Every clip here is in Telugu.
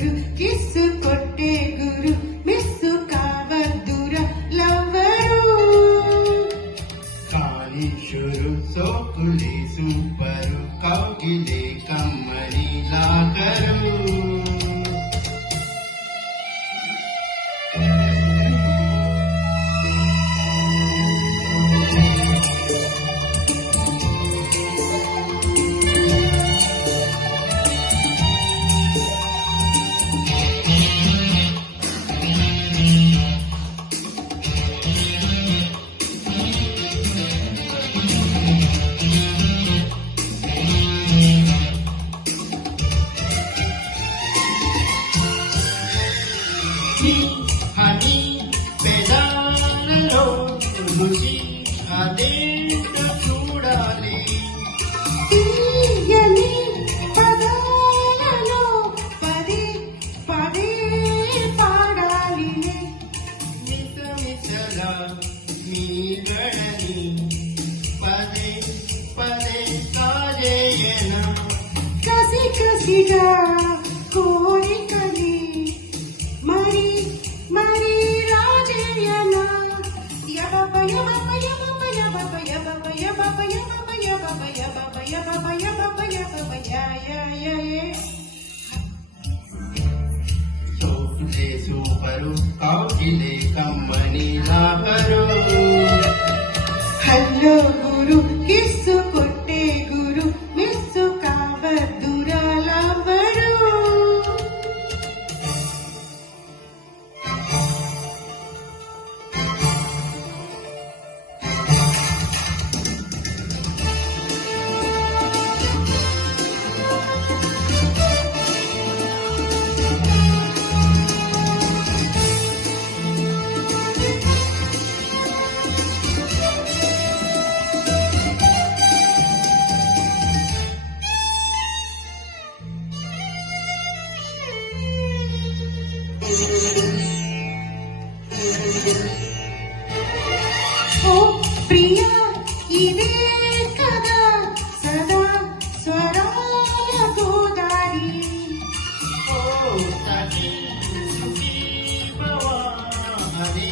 గురు కిస్సు కొట్టే గురు మిస్సు కావద్దుర లవ్వరు కాళీశ్వరు సోకులి సూపరు కౌగిలే కమ్మని లాగరు హనీ పెదాలలో రుచి అదేంటో చూడాలి తీయని పదాలలో పదే పదే పాడాలి మిసమిసలా మీ గడని పదే పదే కాజేయన కసి కసిగా కోరికని మరి మరి రాజయన యబబ యబబ యబబ యబబ యబబ యబబ యబబ యబబ యబబ యబబ యబబ యబబ యయ సోకులే సూపరు కౌగిలే కమ్మని లాగరు హలో గురు కిస్సు కొట్టే గురు మిస్సు కావద్దుర లవ్వరు ఓ ప్రియా ఇదే కదా సదా స్వరాల గోదారి ఓ సఖీ సుఖీ భవ హరే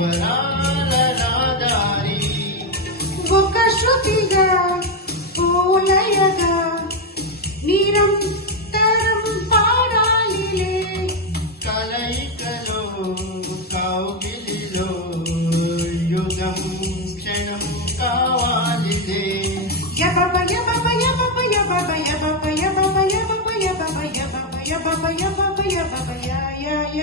వరాల నాదారి ఒక శృతిగా ఓలయగా నిరంతరం పాడాలిలే కలయికలో కౌగిలిలో యుగం క్షణం కావాలిదే యబబ యబబ యబబ యబబ యబబ యబబ యబబ యబబ యబబ యబబ యబబ యబబ యయ